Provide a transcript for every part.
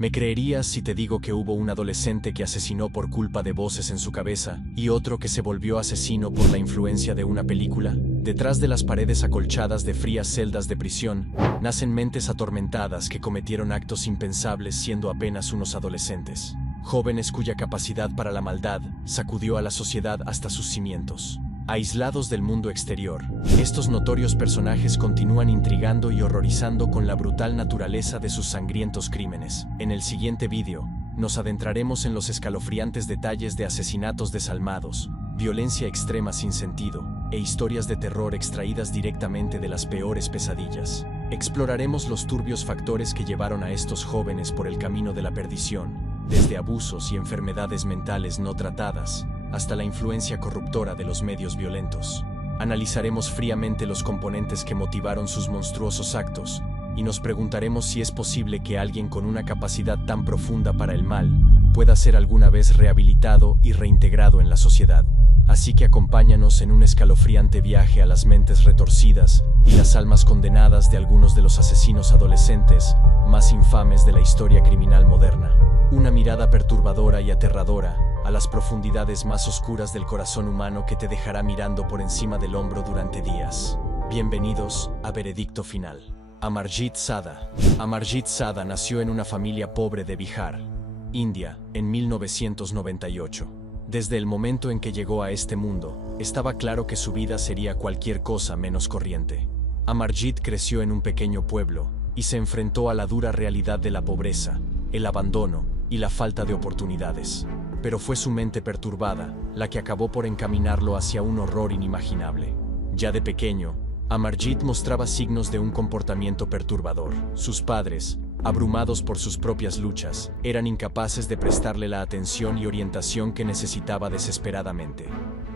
¿Me creerías si te digo que hubo un adolescente que asesinó por culpa de voces en su cabeza y otro que se volvió asesino por la influencia de una película? Detrás de las paredes acolchadas de frías celdas de prisión, nacen mentes atormentadas que cometieron actos impensables siendo apenas unos adolescentes. Jóvenes cuya capacidad para la maldad sacudió a la sociedad hasta sus cimientos. Aislados del mundo exterior, estos notorios personajes continúan intrigando y horrorizando con la brutal naturaleza de sus sangrientos crímenes. En el siguiente vídeo, nos adentraremos en los escalofriantes detalles de asesinatos desalmados, violencia extrema sin sentido, e historias de terror extraídas directamente de las peores pesadillas. Exploraremos los turbios factores que llevaron a estos jóvenes por el camino de la perdición, desde abusos y enfermedades mentales no tratadas, hasta la influencia corruptora de los medios violentos. Analizaremos fríamente los componentes que motivaron sus monstruosos actos, y nos preguntaremos si es posible que alguien con una capacidad tan profunda para el mal pueda ser alguna vez rehabilitado y reintegrado en la sociedad. Así que acompáñanos en un escalofriante viaje a las mentes retorcidas y las almas condenadas de algunos de los asesinos adolescentes más infames de la historia criminal moderna. Una mirada perturbadora y aterradora a las profundidades más oscuras del corazón humano que te dejará mirando por encima del hombro durante días. Bienvenidos a Veredicto Final. Amarjit Sada. Amarjit Sada nació en una familia pobre de Bihar, India, en 1998. Desde el momento en que llegó a este mundo, estaba claro que su vida sería cualquier cosa menos corriente. Amarjit creció en un pequeño pueblo y se enfrentó a la dura realidad de la pobreza, el abandono y la falta de oportunidades. Pero fue su mente perturbada la que acabó por encaminarlo hacia un horror inimaginable. Ya de pequeño, Amarjit mostraba signos de un comportamiento perturbador. Sus padres, abrumados por sus propias luchas, eran incapaces de prestarle la atención y orientación que necesitaba desesperadamente.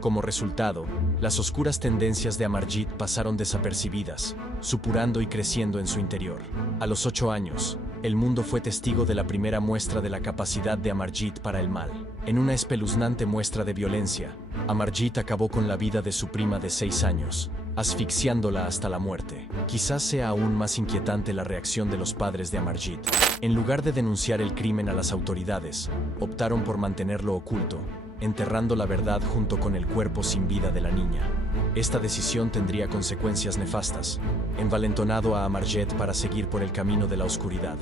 Como resultado, las oscuras tendencias de Amarjit pasaron desapercibidas, supurando y creciendo en su interior. A los 8 años, el mundo fue testigo de la primera muestra de la capacidad de Amarjit para el mal. En una espeluznante muestra de violencia, Amarjit acabó con la vida de su prima de 6 años, asfixiándola hasta la muerte. Quizás sea aún más inquietante la reacción de los padres de Amarjit. En lugar de denunciar el crimen a las autoridades, optaron por mantenerlo oculto, enterrando la verdad junto con el cuerpo sin vida de la niña. Esta decisión tendría consecuencias nefastas, envalentonado a Amarjit para seguir por el camino de la oscuridad.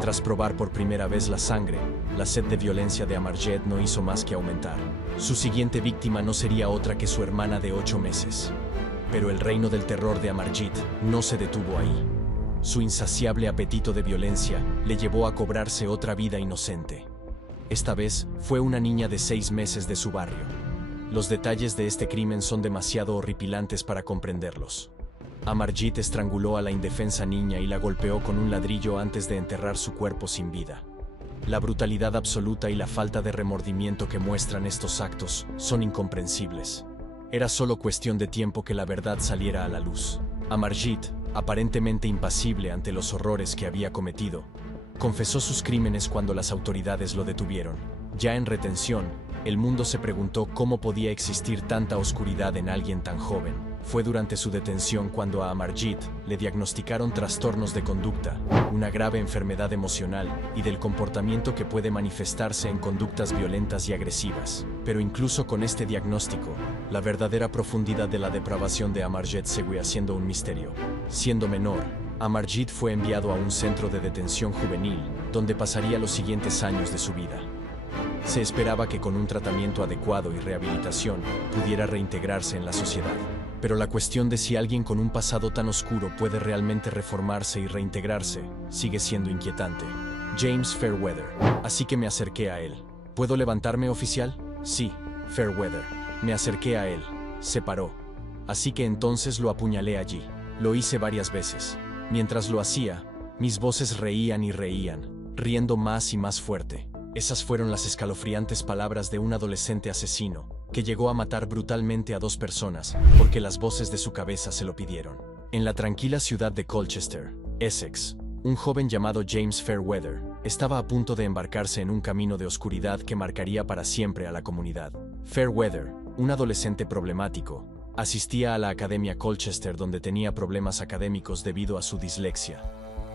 Tras probar por primera vez la sangre, la sed de violencia de Amarjit no hizo más que aumentar. Su siguiente víctima no sería otra que su hermana de 8 meses. Pero el reino del terror de Amarjit no se detuvo ahí. Su insaciable apetito de violencia le llevó a cobrarse otra vida inocente. Esta vez fue una niña de 6 meses de su barrio. Los detalles de este crimen son demasiado horripilantes para comprenderlos. Amarjit estranguló a la indefensa niña y la golpeó con un ladrillo antes de enterrar su cuerpo sin vida. La brutalidad absoluta y la falta de remordimiento que muestran estos actos son incomprensibles. Era solo cuestión de tiempo que la verdad saliera a la luz. Amarjit, aparentemente impasible ante los horrores que había cometido, confesó sus crímenes cuando las autoridades lo detuvieron. Ya en retención, el mundo se preguntó cómo podía existir tanta oscuridad en alguien tan joven. Fue durante su detención cuando a Amarjit le diagnosticaron trastornos de conducta, una grave enfermedad emocional y del comportamiento que puede manifestarse en conductas violentas y agresivas. Pero incluso con este diagnóstico, la verdadera profundidad de la depravación de Amarjit seguía siendo un misterio. Siendo menor, Amarjit fue enviado a un centro de detención juvenil, donde pasaría los siguientes años de su vida. Se esperaba que con un tratamiento adecuado y rehabilitación pudiera reintegrarse en la sociedad. Pero la cuestión de si alguien con un pasado tan oscuro puede realmente reformarse y reintegrarse sigue siendo inquietante. James Fairweather. Así que me acerqué a él. ¿Puedo levantarme, oficial? Sí, Fairweather. Me acerqué a él. Se paró. Así que entonces lo apuñalé allí. Lo hice varias veces. Mientras lo hacía, mis voces reían y reían, riendo más y más fuerte. Esas fueron las escalofriantes palabras de un adolescente asesino, que llegó a matar brutalmente a 2 personas, porque las voces de su cabeza se lo pidieron. En la tranquila ciudad de Colchester, Essex, un joven llamado James Fairweather estaba a punto de embarcarse en un camino de oscuridad que marcaría para siempre a la comunidad. Fairweather, un adolescente problemático, asistía a la Academia Colchester donde tenía problemas académicos debido a su dislexia.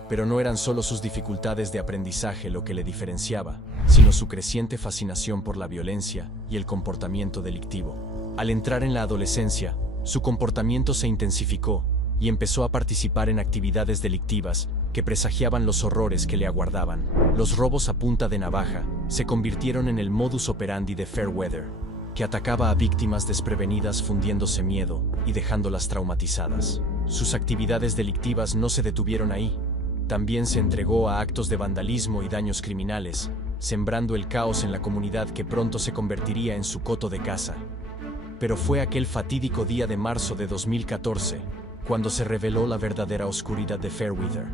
Pero no eran solo sus dificultades de aprendizaje lo que le diferenciaba, sino su creciente fascinación por la violencia y el comportamiento delictivo. Al entrar en la adolescencia, su comportamiento se intensificó y empezó a participar en actividades delictivas que presagiaban los horrores que le aguardaban. Los robos a punta de navaja se convirtieron en el modus operandi de Fairweather, que atacaba a víctimas desprevenidas fundiéndose miedo y dejándolas traumatizadas. Sus actividades delictivas no se detuvieron ahí. También se entregó a actos de vandalismo y daños criminales, sembrando el caos en la comunidad que pronto se convertiría en su coto de caza. Pero fue aquel fatídico día de marzo de 2014 cuando se reveló la verdadera oscuridad de Fairweather.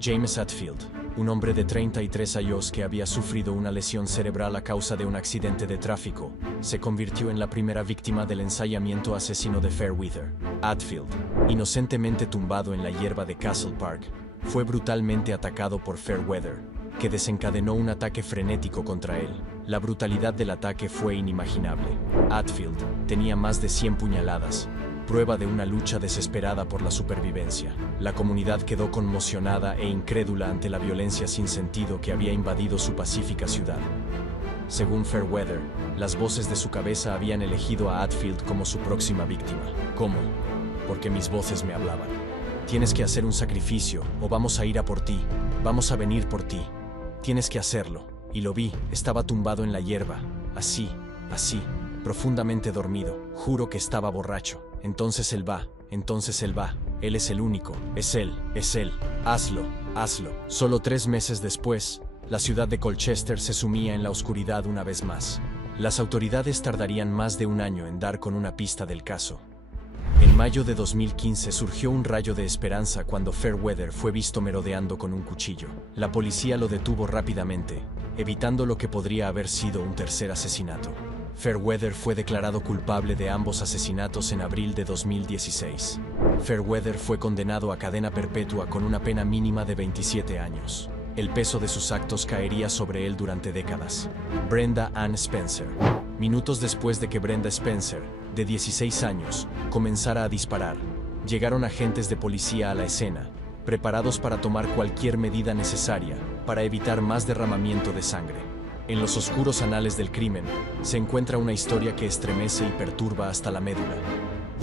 James Hetfield, un hombre de 33 años que había sufrido una lesión cerebral a causa de un accidente de tráfico, se convirtió en la primera víctima del ensayamiento asesino de Fairweather. Hetfield, inocentemente tumbado en la hierba de Castle Park, fue brutalmente atacado por Fairweather, que desencadenó un ataque frenético contra él. La brutalidad del ataque fue inimaginable. Hetfield tenía más de 100 puñaladas, prueba de una lucha desesperada por la supervivencia. La comunidad quedó conmocionada e incrédula ante la violencia sin sentido que había invadido su pacífica ciudad. Según Fairweather, las voces de su cabeza habían elegido a Hetfield como su próxima víctima. ¿Cómo? Porque mis voces me hablaban. Tienes que hacer un sacrificio, o vamos a ir a por ti. Vamos a venir por ti. Tienes que hacerlo. Y lo vi, estaba tumbado en la hierba, así, profundamente dormido. Juro que estaba borracho. Entonces él va. Él es el único. Es él. Hazlo. Solo 3 meses después, la ciudad de Colchester se sumía en la oscuridad una vez más. Las autoridades tardarían más de un año en dar con una pista del caso. En mayo de 2015 surgió un rayo de esperanza cuando Fairweather fue visto merodeando con un cuchillo. La policía lo detuvo rápidamente, evitando lo que podría haber sido un tercer asesinato. Fairweather fue declarado culpable de ambos asesinatos en abril de 2016. Fairweather fue condenado a cadena perpetua con una pena mínima de 27 años. El peso de sus actos caería sobre él durante décadas. Brenda Ann Spencer. Minutos después de que Brenda Spencer, de 16 años, comenzara a disparar, llegaron agentes de policía a la escena, preparados para tomar cualquier medida necesaria para evitar más derramamiento de sangre. En los oscuros anales del crimen se encuentra una historia que estremece y perturba hasta la médula.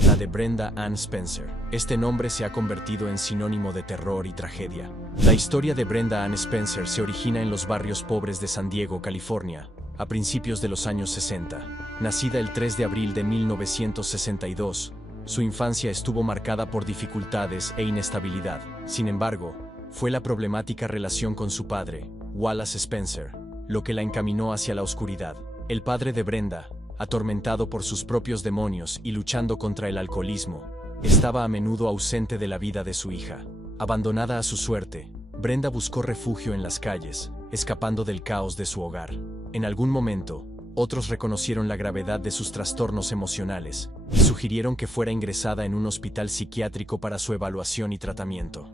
La de Brenda Ann Spencer. Este nombre se ha convertido en sinónimo de terror y tragedia. La historia de Brenda Ann Spencer se origina en los barrios pobres de San Diego, California, a principios de los años 60. Nacida el 3 de abril de 1962, su infancia estuvo marcada por dificultades e inestabilidad. Sin embargo, fue la problemática relación con su padre, Wallace Spencer, lo que la encaminó hacia la oscuridad. El padre de Brenda, atormentado por sus propios demonios y luchando contra el alcoholismo, estaba a menudo ausente de la vida de su hija. Abandonada a su suerte, Brenda buscó refugio en las calles, escapando del caos de su hogar. En algún momento, otros reconocieron la gravedad de sus trastornos emocionales y sugirieron que fuera ingresada en un hospital psiquiátrico para su evaluación y tratamiento.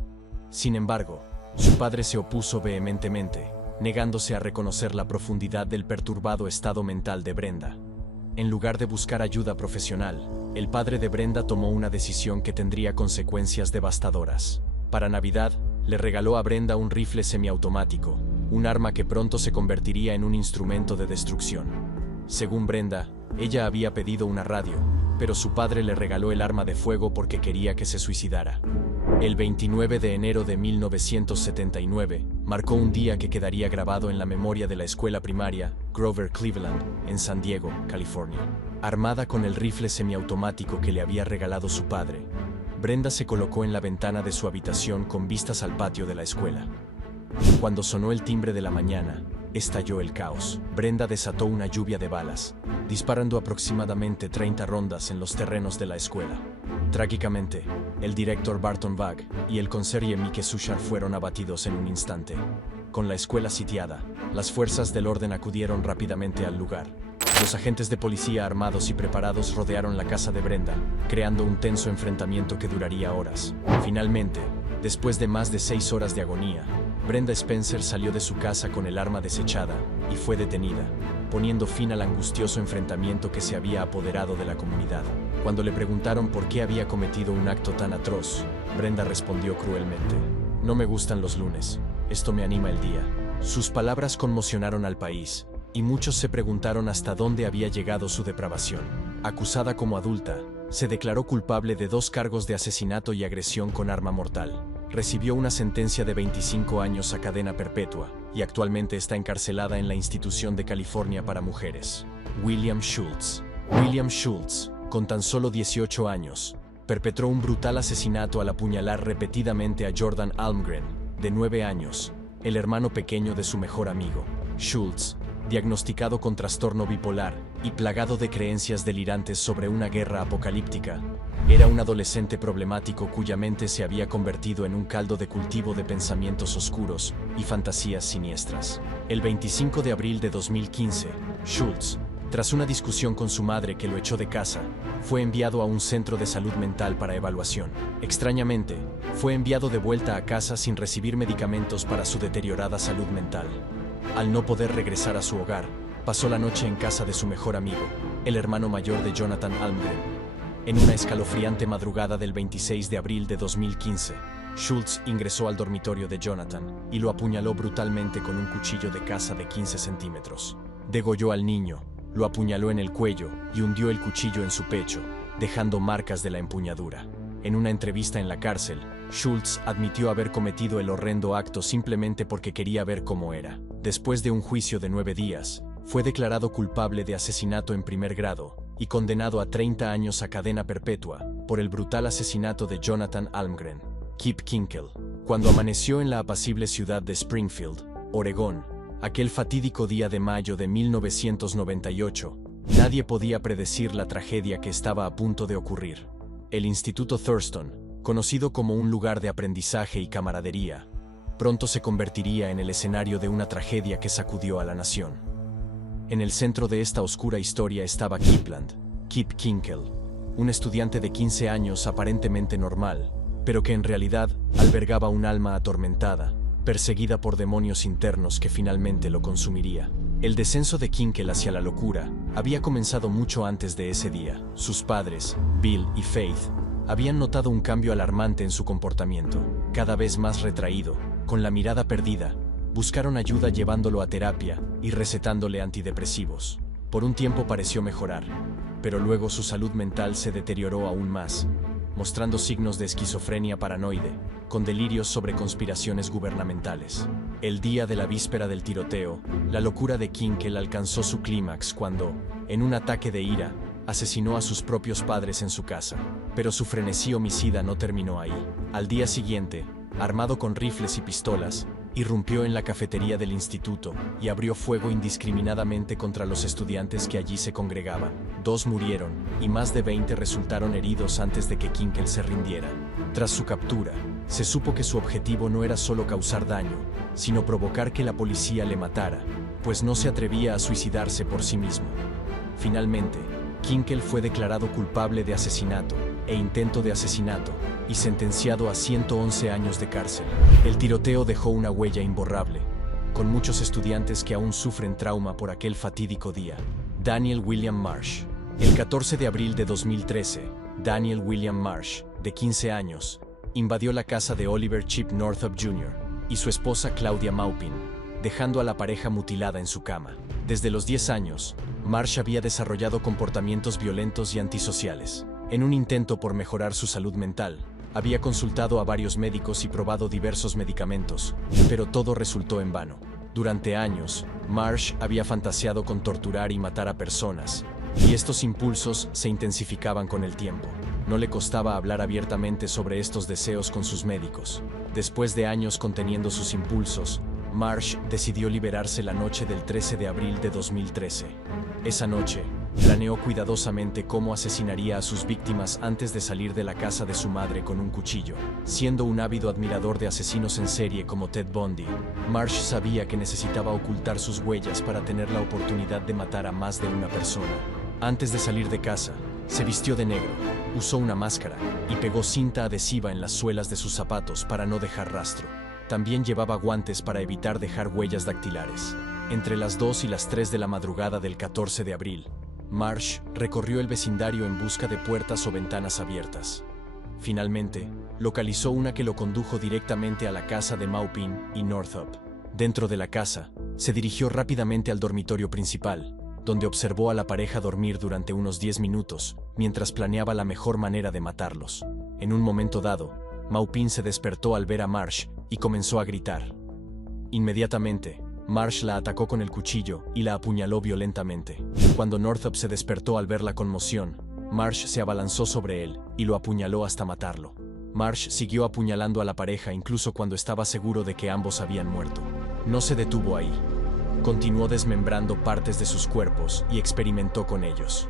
Sin embargo, su padre se opuso vehementemente, negándose a reconocer la profundidad del perturbado estado mental de Brenda. En lugar de buscar ayuda profesional, el padre de Brenda tomó una decisión que tendría consecuencias devastadoras. Para Navidad, le regaló a Brenda un rifle semiautomático, un arma que pronto se convertiría en un instrumento de destrucción. Según Brenda, ella había pedido una radio, pero su padre le regaló el arma de fuego porque quería que se suicidara. El 29 de enero de 1979 marcó un día que quedaría grabado en la memoria de la escuela primaria Grover Cleveland, en San Diego, California. Armada con el rifle semiautomático que le había regalado su padre, Brenda se colocó en la ventana de su habitación con vistas al patio de la escuela. Cuando sonó el timbre de la mañana, estalló el caos. Brenda desató una lluvia de balas, disparando aproximadamente 30 rondas en los terrenos de la escuela. Trágicamente, el director Barton Vag y el conserje Mike Sushar fueron abatidos en un instante. Con la escuela sitiada, las fuerzas del orden acudieron rápidamente al lugar. Los agentes de policía armados y preparados rodearon la casa de Brenda, creando un tenso enfrentamiento que duraría horas. Finalmente, después de más de 6 horas de agonía, Brenda Spencer salió de su casa con el arma desechada y fue detenida, poniendo fin al angustioso enfrentamiento que se había apoderado de la comunidad. Cuando le preguntaron por qué había cometido un acto tan atroz, Brenda respondió cruelmente: No me gustan los lunes. Esto me anima el día. Sus palabras conmocionaron al país, y muchos se preguntaron hasta dónde había llegado su depravación. Acusada como adulta, se declaró culpable de 2 cargos de asesinato y agresión con arma mortal. Recibió una sentencia de 25 años a cadena perpetua, y actualmente está encarcelada en la Institución de California para Mujeres. William Schultz. William Schultz, con tan solo 18 años, perpetró un brutal asesinato al apuñalar repetidamente a Jordan Almgren, de 9 años, el hermano pequeño de su mejor amigo. Schultz, diagnosticado con trastorno bipolar y plagado de creencias delirantes sobre una guerra apocalíptica, era un adolescente problemático cuya mente se había convertido en un caldo de cultivo de pensamientos oscuros y fantasías siniestras. El 25 de abril de 2015, Schultz, tras una discusión con su madre que lo echó de casa, fue enviado a un centro de salud mental para evaluación. Extrañamente, fue enviado de vuelta a casa sin recibir medicamentos para su deteriorada salud mental. Al no poder regresar a su hogar, pasó la noche en casa de su mejor amigo, el hermano mayor de Jonathan Almgren. En una escalofriante madrugada del 26 de abril de 2015, Schultz ingresó al dormitorio de Jonathan y lo apuñaló brutalmente con un cuchillo de caza de 15 centímetros. Degolló al niño, lo apuñaló en el cuello y hundió el cuchillo en su pecho, dejando marcas de la empuñadura. En una entrevista en la cárcel, Schultz admitió haber cometido el horrendo acto simplemente porque quería ver cómo era. Después de un juicio de 9 días, fue declarado culpable de asesinato en primer grado y condenado a 30 años a cadena perpetua por el brutal asesinato de Jonathan Almgren. Kip Kinkel. Cuando amaneció en la apacible ciudad de Springfield, Oregón, aquel fatídico día de mayo de 1998, nadie podía predecir la tragedia que estaba a punto de ocurrir. El Instituto Thurston, conocido como un lugar de aprendizaje y camaradería, pronto se convertiría en el escenario de una tragedia que sacudió a la nación. En el centro de esta oscura historia estaba Kip Kinkel, un estudiante de 15 años aparentemente normal, pero que en realidad albergaba un alma atormentada, perseguida por demonios internos que finalmente lo consumiría. El descenso de Kinkel hacia la locura había comenzado mucho antes de ese día. Sus padres, Bill y Faith, habían notado un cambio alarmante en su comportamiento, cada vez más retraído, con la mirada perdida. Buscaron ayuda llevándolo a terapia y recetándole antidepresivos. Por un tiempo pareció mejorar, pero luego su salud mental se deterioró aún más, mostrando signos de esquizofrenia paranoide, con delirios sobre conspiraciones gubernamentales. El día de la víspera del tiroteo, la locura de Kinkel alcanzó su clímax cuando, en un ataque de ira, asesinó a sus propios padres en su casa. Pero su frenesí homicida no terminó ahí. Al día siguiente, armado con rifles y pistolas, irrumpió en la cafetería del instituto y abrió fuego indiscriminadamente contra los estudiantes que allí se congregaban. 2 murieron y más de 20 resultaron heridos antes de que Kinkel se rindiera. Tras su captura, se supo que su objetivo no era solo causar daño, sino provocar que la policía le matara, pues no se atrevía a suicidarse por sí mismo. Finalmente, Kinkel fue declarado culpable de asesinato e intento de asesinato y sentenciado a 111 años de cárcel. El tiroteo dejó una huella imborrable, con muchos estudiantes que aún sufren trauma por aquel fatídico día. Daniel William Marsh. El 14 de abril de 2013, Daniel William Marsh, de 15 años, invadió la casa de Oliver Chip Northup Jr. y su esposa Claudia Maupin, dejando a la pareja mutilada en su cama. Desde los 10 años, Marsh había desarrollado comportamientos violentos y antisociales. En un intento por mejorar su salud mental, había consultado a varios médicos y probado diversos medicamentos, pero todo resultó en vano. Durante años, Marsh había fantaseado con torturar y matar a personas, y estos impulsos se intensificaban con el tiempo. No le costaba hablar abiertamente sobre estos deseos con sus médicos. Después de años conteniendo sus impulsos, Marsh decidió liberarse la noche del 13 de abril de 2013. Esa noche, planeó cuidadosamente cómo asesinaría a sus víctimas antes de salir de la casa de su madre con un cuchillo. Siendo un ávido admirador de asesinos en serie como Ted Bundy, Marsh sabía que necesitaba ocultar sus huellas para tener la oportunidad de matar a más de una persona. Antes de salir de casa, se vistió de negro, usó una máscara y pegó cinta adhesiva en las suelas de sus zapatos para no dejar rastro. También llevaba guantes para evitar dejar huellas dactilares. Entre las 2 y las 3 de la madrugada del 14 de abril, Marsh recorrió el vecindario en busca de puertas o ventanas abiertas. Finalmente, localizó una que lo condujo directamente a la casa de Maupin y Northup. Dentro de la casa, se dirigió rápidamente al dormitorio principal, donde observó a la pareja dormir durante unos 10 minutos, mientras planeaba la mejor manera de matarlos. En un momento dado, Maupin se despertó al ver a Marsh y comenzó a gritar. Inmediatamente, Marsh la atacó con el cuchillo y la apuñaló violentamente. Cuando Northup se despertó al ver la conmoción, Marsh se abalanzó sobre él y lo apuñaló hasta matarlo. Marsh siguió apuñalando a la pareja incluso cuando estaba seguro de que ambos habían muerto. No se detuvo ahí. Continuó desmembrando partes de sus cuerpos y experimentó con ellos.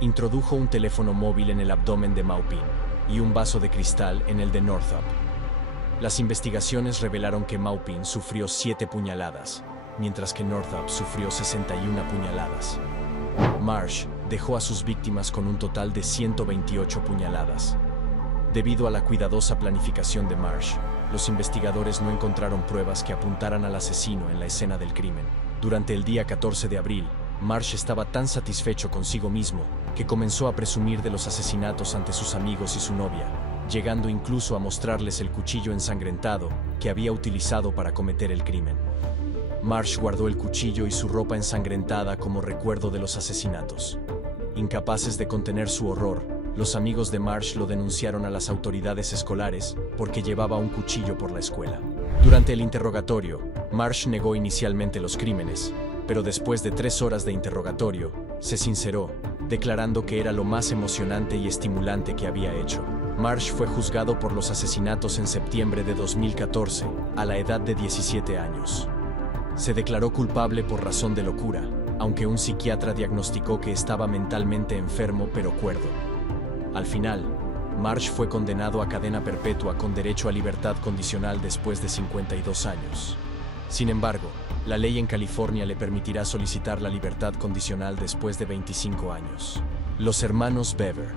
Introdujo un teléfono móvil en el abdomen de Maupin y un vaso de cristal en el de Northup. Las investigaciones revelaron que Maupin sufrió 7 puñaladas, mientras que Northup sufrió 61 puñaladas. Marsh dejó a sus víctimas con un total de 128 puñaladas. Debido a la cuidadosa planificación de Marsh, los investigadores no encontraron pruebas que apuntaran al asesino en la escena del crimen. Durante el día 14 de abril, Marsh estaba tan satisfecho consigo mismo que comenzó a presumir de los asesinatos ante sus amigos y su novia, llegando incluso a mostrarles el cuchillo ensangrentado que había utilizado para cometer el crimen. Marsh guardó el cuchillo y su ropa ensangrentada como recuerdo de los asesinatos. Incapaces de contener su horror, los amigos de Marsh lo denunciaron a las autoridades escolares porque llevaba un cuchillo por la escuela. Durante el interrogatorio, Marsh negó inicialmente los crímenes, pero después de 3 horas de interrogatorio, se sinceró, declarando que era lo más emocionante y estimulante que había hecho. Marsh fue juzgado por los asesinatos en septiembre de 2014, a la edad de 17 años. Se declaró culpable por razón de locura, aunque un psiquiatra diagnosticó que estaba mentalmente enfermo pero cuerdo. Al final, Marsh fue condenado a cadena perpetua con derecho a libertad condicional después de 52 años. Sin embargo, la ley en California le permitirá solicitar la libertad condicional después de 25 años. Los hermanos Bever.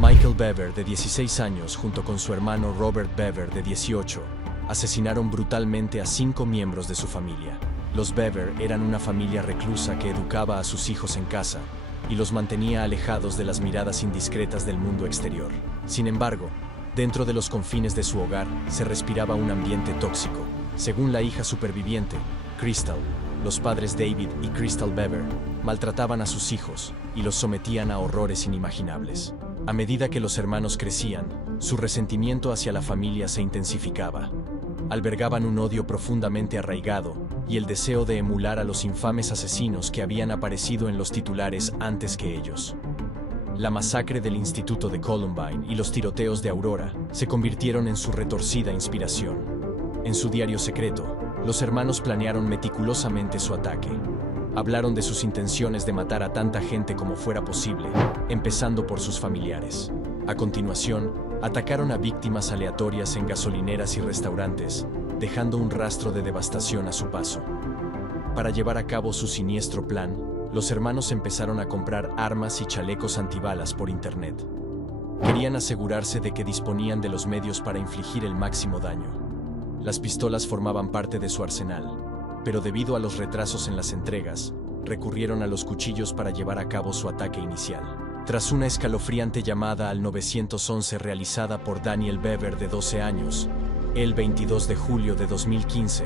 Michael Bever, de 16 años, junto con su hermano Robert Bever, de 18, asesinaron brutalmente a 5 miembros de su familia. Los Bever eran una familia reclusa que educaba a sus hijos en casa y los mantenía alejados de las miradas indiscretas del mundo exterior. Sin embargo, dentro de los confines de su hogar se respiraba un ambiente tóxico. Según la hija superviviente, Crystal, los padres David y Crystal Bever maltrataban a sus hijos y los sometían a horrores inimaginables. A medida que los hermanos crecían, su resentimiento hacia la familia se intensificaba. Albergaban un odio profundamente arraigado y el deseo de emular a los infames asesinos que habían aparecido en los titulares antes que ellos. La masacre del Instituto de Columbine y los tiroteos de Aurora se convirtieron en su retorcida inspiración. En su diario secreto, los hermanos planearon meticulosamente su ataque. Hablaron de sus intenciones de matar a tanta gente como fuera posible, empezando por sus familiares. A continuación, atacaron a víctimas aleatorias en gasolineras y restaurantes, dejando un rastro de devastación a su paso. Para llevar a cabo su siniestro plan, los hermanos empezaron a comprar armas y chalecos antibalas por internet. Querían asegurarse de que disponían de los medios para infligir el máximo daño. Las pistolas formaban parte de su arsenal, pero debido a los retrasos en las entregas, recurrieron a los cuchillos para llevar a cabo su ataque inicial. Tras una escalofriante llamada al 911 realizada por Daniel Bever, de 12 años, el 22 de julio de 2015,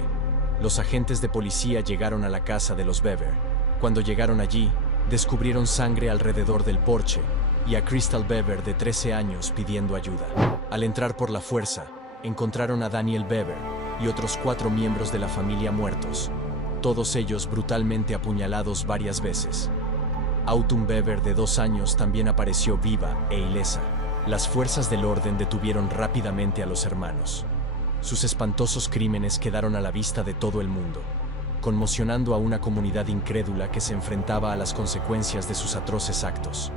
los agentes de policía llegaron a la casa de los Bever. Cuando llegaron allí, descubrieron sangre alrededor del porche y a Crystal Bever, de 13 años, pidiendo ayuda. Al entrar por la fuerza, encontraron a Daniel Bever y otros 4 miembros de la familia muertos, todos ellos brutalmente apuñalados varias veces. Autumn Bever, de 2 años, también apareció viva e ilesa. Las fuerzas del orden detuvieron rápidamente a los hermanos. Sus espantosos crímenes quedaron a la vista de todo el mundo, conmocionando a una comunidad incrédula que se enfrentaba a las consecuencias de sus atroces actos.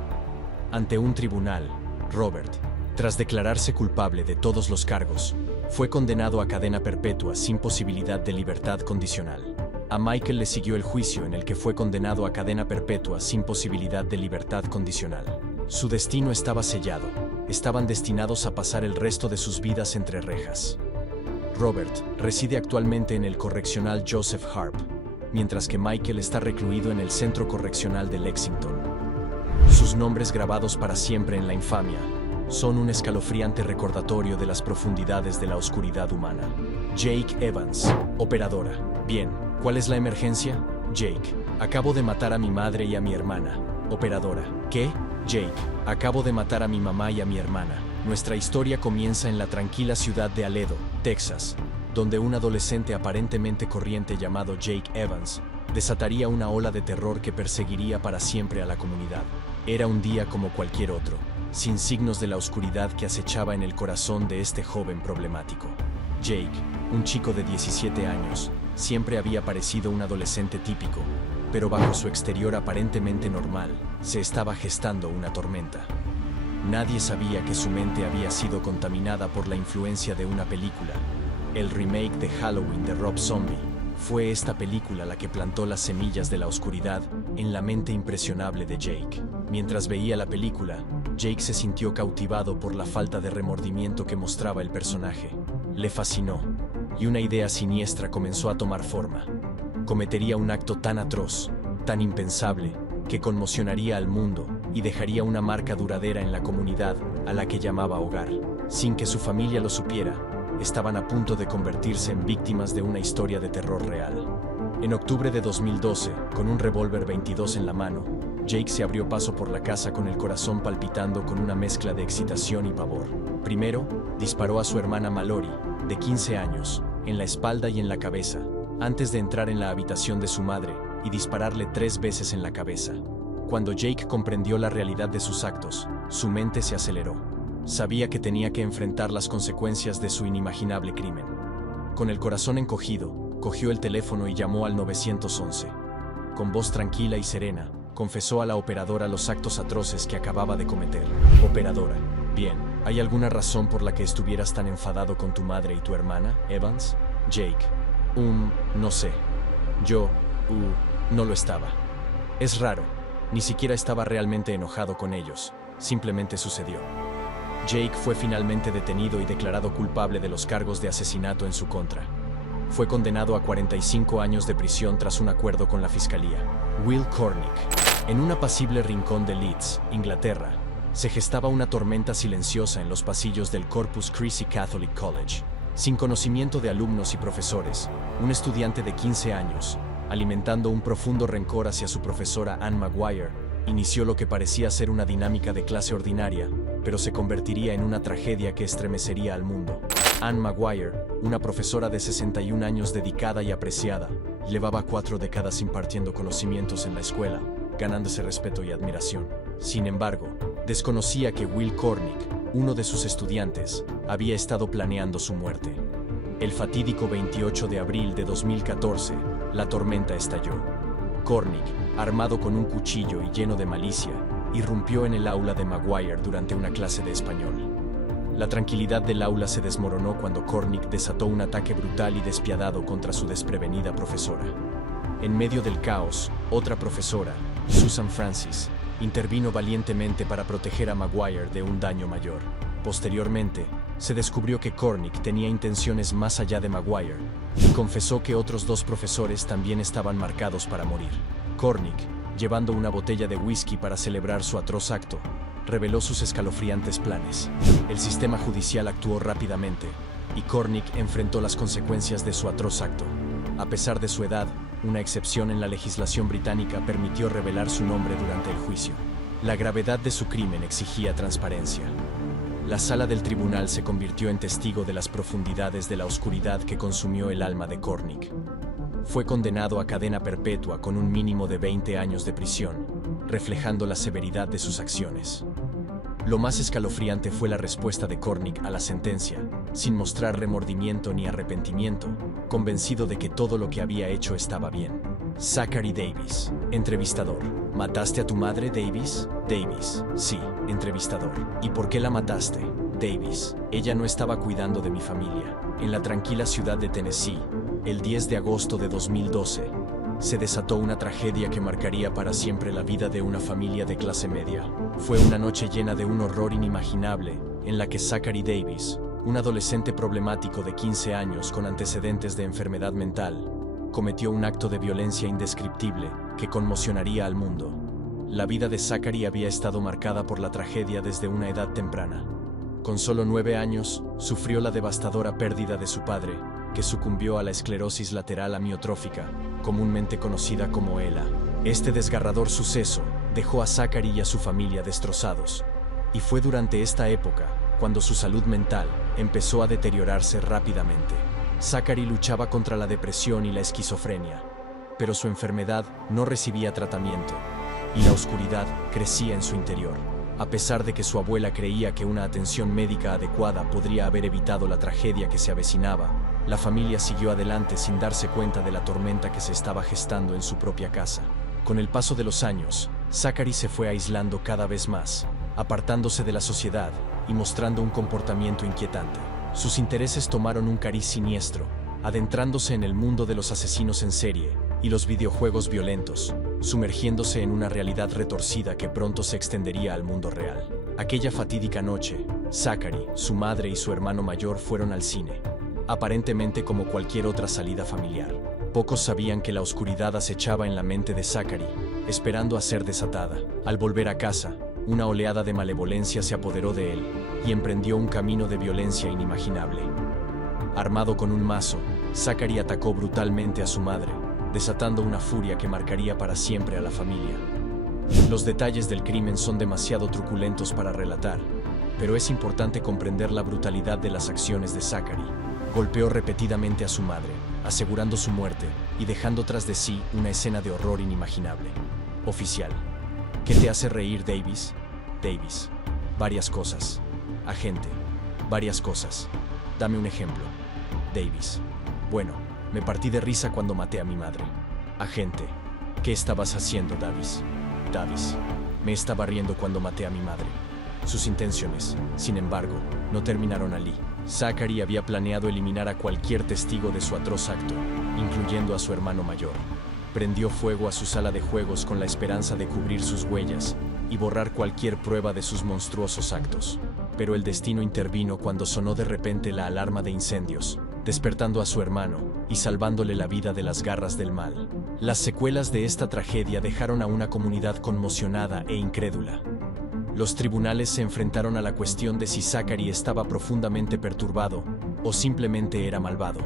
Ante un tribunal, Robert, tras declararse culpable de todos los cargos, fue condenado a cadena perpetua sin posibilidad de libertad condicional. A Michael le siguió el juicio en el que fue condenado a cadena perpetua sin posibilidad de libertad condicional. Su destino estaba sellado. Estaban destinados a pasar el resto de sus vidas entre rejas. Robert reside actualmente en el correccional Joseph Harp, mientras que Michael está recluido en el Centro Correccional de Lexington. Sus nombres grabados para siempre en la infamia son un escalofriante recordatorio de las profundidades de la oscuridad humana. Jake Evans, operadora. Bien, ¿cuál es la emergencia? Jake, acabo de matar a mi madre y a mi hermana. Operadora, ¿qué? Jake, acabo de matar a mi mamá y a mi hermana. Nuestra historia comienza en la tranquila ciudad de Aledo, Texas, donde un adolescente aparentemente corriente llamado Jake Evans desataría una ola de terror que perseguiría para siempre a la comunidad. Era un día como cualquier otro, sin signos de la oscuridad que acechaba en el corazón de este joven problemático. Jake, un chico de 17 años, siempre había parecido un adolescente típico, pero bajo su exterior aparentemente normal, se estaba gestando una tormenta. Nadie sabía que su mente había sido contaminada por la influencia de una película. El remake de Halloween de Rob Zombie. Fue esta película la que plantó las semillas de la oscuridad en la mente impresionable de Jake. Mientras veía la película, Jake se sintió cautivado por la falta de remordimiento que mostraba el personaje. Le fascinó, y una idea siniestra comenzó a tomar forma. Cometería un acto tan atroz, tan impensable, que conmocionaría al mundo y dejaría una marca duradera en la comunidad a la que llamaba hogar. Sin que su familia lo supiera, estaban a punto de convertirse en víctimas de una historia de terror real. En octubre de 2012, con un revólver 22 en la mano, Jake se abrió paso por la casa con el corazón palpitando con una mezcla de excitación y pavor. Primero, disparó a su hermana Mallory, de 15 años, en la espalda y en la cabeza, antes de entrar en la habitación de su madre y dispararle 3 veces en la cabeza. Cuando Jake comprendió la realidad de sus actos, su mente se aceleró. Sabía que tenía que enfrentar las consecuencias de su inimaginable crimen. Con el corazón encogido, cogió el teléfono y llamó al 911. Con voz tranquila y serena, confesó a la operadora los actos atroces que acababa de cometer. Operadora, bien, ¿hay alguna razón por la que estuvieras tan enfadado con tu madre y tu hermana, Evans? Jake, no sé. Yo, no lo estaba. Es raro, ni siquiera estaba realmente enojado con ellos, simplemente sucedió. Jake fue finalmente detenido y declarado culpable de los cargos de asesinato en su contra. Fue condenado a 45 años de prisión tras un acuerdo con la fiscalía. Will Cornick. En un apacible rincón de Leeds, Inglaterra, se gestaba una tormenta silenciosa en los pasillos del Corpus Christi Catholic College. Sin conocimiento de alumnos y profesores, un estudiante de 15 años, alimentando un profundo rencor hacia su profesora Anne Maguire, inició lo que parecía ser una dinámica de clase ordinaria, pero se convertiría en una tragedia que estremecería al mundo. Anne Maguire, una profesora de 61 años dedicada y apreciada, llevaba 4 décadas impartiendo conocimientos en la escuela, ganándose respeto y admiración. Sin embargo, desconocía que Will Cornick, uno de sus estudiantes, había estado planeando su muerte. El fatídico 28 de abril de 2014, la tormenta estalló. Cornick, armado con un cuchillo y lleno de malicia, irrumpió en el aula de Maguire durante una clase de español. La tranquilidad del aula se desmoronó cuando Cornick desató un ataque brutal y despiadado contra su desprevenida profesora. En medio del caos, otra profesora, Susan Francis, intervino valientemente para proteger a Maguire de un daño mayor. Posteriormente, se descubrió que Cornick tenía intenciones más allá de Maguire y confesó que otros 2 profesores también estaban marcados para morir. Cornick, llevando una botella de whisky para celebrar su atroz acto, reveló sus escalofriantes planes. El sistema judicial actuó rápidamente y Cornick enfrentó las consecuencias de su atroz acto. A pesar de su edad, una excepción en la legislación británica permitió revelar su nombre durante el juicio. La gravedad de su crimen exigía transparencia. La sala del tribunal se convirtió en testigo de las profundidades de la oscuridad que consumió el alma de Cornick. Fue condenado a cadena perpetua con un mínimo de 20 años de prisión, reflejando la severidad de sus acciones. Lo más escalofriante fue la respuesta de Cornick a la sentencia, sin mostrar remordimiento ni arrepentimiento, convencido de que todo lo que había hecho estaba bien. Zachary Davis, entrevistador. ¿Mataste a tu madre, Davis? Davis, sí, entrevistador. ¿Y por qué la mataste? Davis, ella no estaba cuidando de mi familia. En la tranquila ciudad de Tennessee, el 10 de agosto de 2012, se desató una tragedia que marcaría para siempre la vida de una familia de clase media. Fue una noche llena de un horror inimaginable, en la que Zachary Davis, un adolescente problemático de 15 años con antecedentes de enfermedad mental, cometió un acto de violencia indescriptible que conmocionaría al mundo. La vida de Zachary había estado marcada por la tragedia desde una edad temprana. Con solo 9 años, sufrió la devastadora pérdida de su padre, que sucumbió a la esclerosis lateral amiotrófica, comúnmente conocida como ELA. Este desgarrador suceso dejó a Zachary y a su familia destrozados, y fue durante esta época cuando su salud mental empezó a deteriorarse rápidamente. Zachary luchaba contra la depresión y la esquizofrenia, pero su enfermedad no recibía tratamiento, y la oscuridad crecía en su interior. A pesar de que su abuela creía que una atención médica adecuada podría haber evitado la tragedia que se avecinaba, la familia siguió adelante sin darse cuenta de la tormenta que se estaba gestando en su propia casa. Con el paso de los años, Zachary se fue aislando cada vez más, apartándose de la sociedad y mostrando un comportamiento inquietante. Sus intereses tomaron un cariz siniestro, adentrándose en el mundo de los asesinos en serie y los videojuegos violentos, sumergiéndose en una realidad retorcida que pronto se extendería al mundo real. Aquella fatídica noche, Zachary, su madre y su hermano mayor fueron al cine, aparentemente como cualquier otra salida familiar. Pocos sabían que la oscuridad acechaba en la mente de Zachary, esperando a ser desatada. Al volver a casa, una oleada de malevolencia se apoderó de él y emprendió un camino de violencia inimaginable. Armado con un mazo, Zachary atacó brutalmente a su madre, desatando una furia que marcaría para siempre a la familia. Los detalles del crimen son demasiado truculentos para relatar, pero es importante comprender la brutalidad de las acciones de Zachary. Golpeó repetidamente a su madre, asegurando su muerte y dejando tras de sí una escena de horror inimaginable. Oficial. ¿Qué te hace reír, Davis? Davis. Varias cosas. Agente. Varias cosas. Dame un ejemplo. Davis. Bueno, me partí de risa cuando maté a mi madre. Agente. ¿Qué estabas haciendo, Davis? Davis. Me estaba riendo cuando maté a mi madre. Sus intenciones, sin embargo, no terminaron allí. Zachary había planeado eliminar a cualquier testigo de su atroz acto, incluyendo a su hermano mayor. Prendió fuego a su sala de juegos con la esperanza de cubrir sus huellas y borrar cualquier prueba de sus monstruosos actos. Pero el destino intervino cuando sonó de repente la alarma de incendios, despertando a su hermano y salvándole la vida de las garras del mal. Las secuelas de esta tragedia dejaron a una comunidad conmocionada e incrédula. Los tribunales se enfrentaron a la cuestión de si Zachary estaba profundamente perturbado o simplemente era malvado.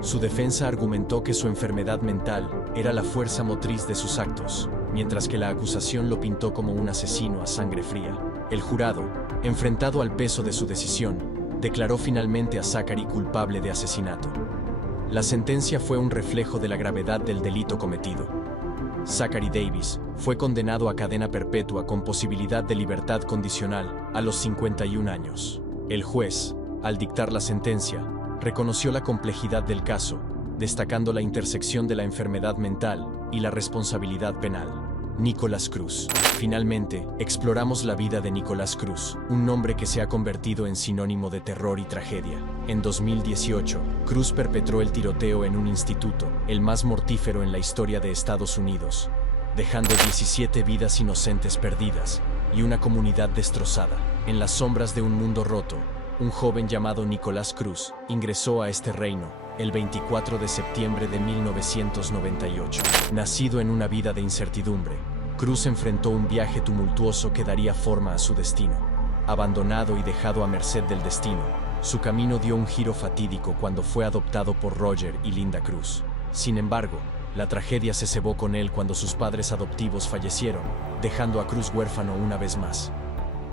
Su defensa argumentó que su enfermedad mental era la fuerza motriz de sus actos, mientras que la acusación lo pintó como un asesino a sangre fría. El jurado, enfrentado al peso de su decisión, declaró finalmente a Zachary culpable de asesinato. La sentencia fue un reflejo de la gravedad del delito cometido. Zachary Davis fue condenado a cadena perpetua con posibilidad de libertad condicional a los 51 años. El juez, al dictar la sentencia, reconoció la complejidad del caso, destacando la intersección de la enfermedad mental y la responsabilidad penal. Nicholas Cruz. Finalmente, exploramos la vida de Nicholas Cruz, un nombre que se ha convertido en sinónimo de terror y tragedia. En 2018, Cruz perpetró el tiroteo en un instituto, el más mortífero en la historia de Estados Unidos, dejando 17 vidas inocentes perdidas y una comunidad destrozada. En las sombras de un mundo roto, un joven llamado Nicholas Cruz ingresó a este reino el 24 de septiembre de 1998. Nacido en una vida de incertidumbre, Cruz enfrentó un viaje tumultuoso que daría forma a su destino. Abandonado y dejado a merced del destino, su camino dio un giro fatídico cuando fue adoptado por Roger y Linda Cruz. Sin embargo, la tragedia se cebó con él cuando sus padres adoptivos fallecieron, dejando a Cruz huérfano una vez más.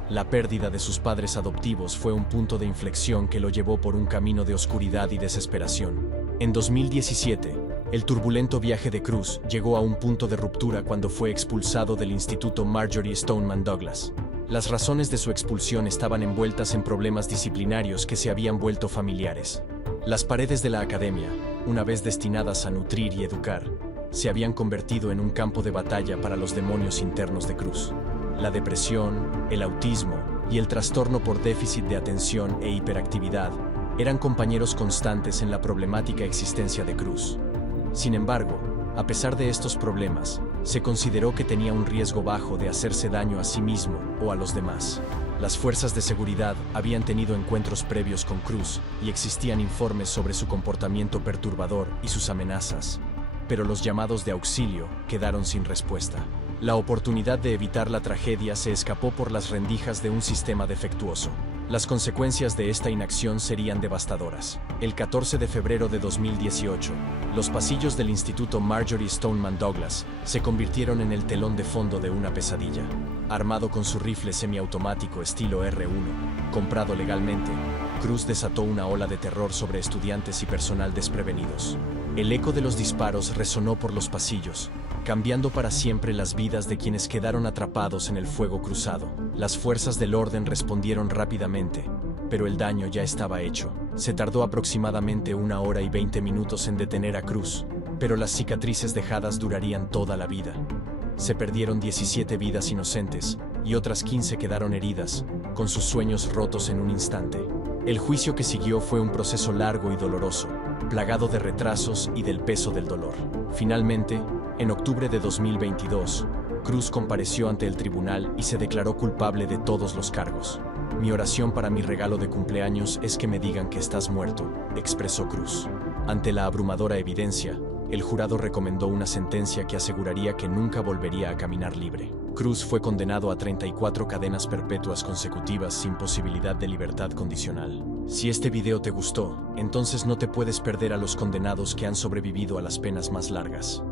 La pérdida de sus padres adoptivos fue un punto de inflexión que lo llevó por un camino de oscuridad y desesperación. En 2017, el turbulento viaje de Cruz llegó a un punto de ruptura cuando fue expulsado del Instituto Marjory Stoneman Douglas. Las razones de su expulsión estaban envueltas en problemas disciplinarios que se habían vuelto familiares. Las paredes de la academia, una vez destinadas a nutrir y educar, se habían convertido en un campo de batalla para los demonios internos de Cruz. La depresión, el autismo y el trastorno por déficit de atención e hiperactividad eran compañeros constantes en la problemática existencia de Cruz. Sin embargo, a pesar de estos problemas, se consideró que tenía un riesgo bajo de hacerse daño a sí mismo o a los demás. Las fuerzas de seguridad habían tenido encuentros previos con Cruz y existían informes sobre su comportamiento perturbador y sus amenazas, pero los llamados de auxilio quedaron sin respuesta. La oportunidad de evitar la tragedia se escapó por las rendijas de un sistema defectuoso. Las consecuencias de esta inacción serían devastadoras. El 14 de febrero de 2018, los pasillos del Instituto Marjory Stoneman Douglas se convirtieron en el telón de fondo de una pesadilla. Armado con su rifle semiautomático estilo R1, comprado legalmente, Cruz desató una ola de terror sobre estudiantes y personal desprevenidos. El eco de los disparos resonó por los pasillos, cambiando para siempre las vidas de quienes quedaron atrapados en el fuego cruzado. Las fuerzas del orden respondieron rápidamente, pero el daño ya estaba hecho. Se tardó aproximadamente 1 hora y 20 minutos en detener a Cruz, pero las cicatrices dejadas durarían toda la vida. Se perdieron 17 vidas inocentes y otras 15 quedaron heridas, con sus sueños rotos en un instante. El juicio que siguió fue un proceso largo y doloroso, plagado de retrasos y del peso del dolor. Finalmente, en octubre de 2022, Cruz compareció ante el tribunal y se declaró culpable de todos los cargos. Mi oración para mi regalo de cumpleaños es que me digan que estás muerto, expresó Cruz. Ante la abrumadora evidencia, el jurado recomendó una sentencia que aseguraría que nunca volvería a caminar libre. Cruz fue condenado a 34 cadenas perpetuas consecutivas sin posibilidad de libertad condicional. Si este video te gustó, entonces no te puedes perder a los condenados que han sobrevivido a las penas más largas.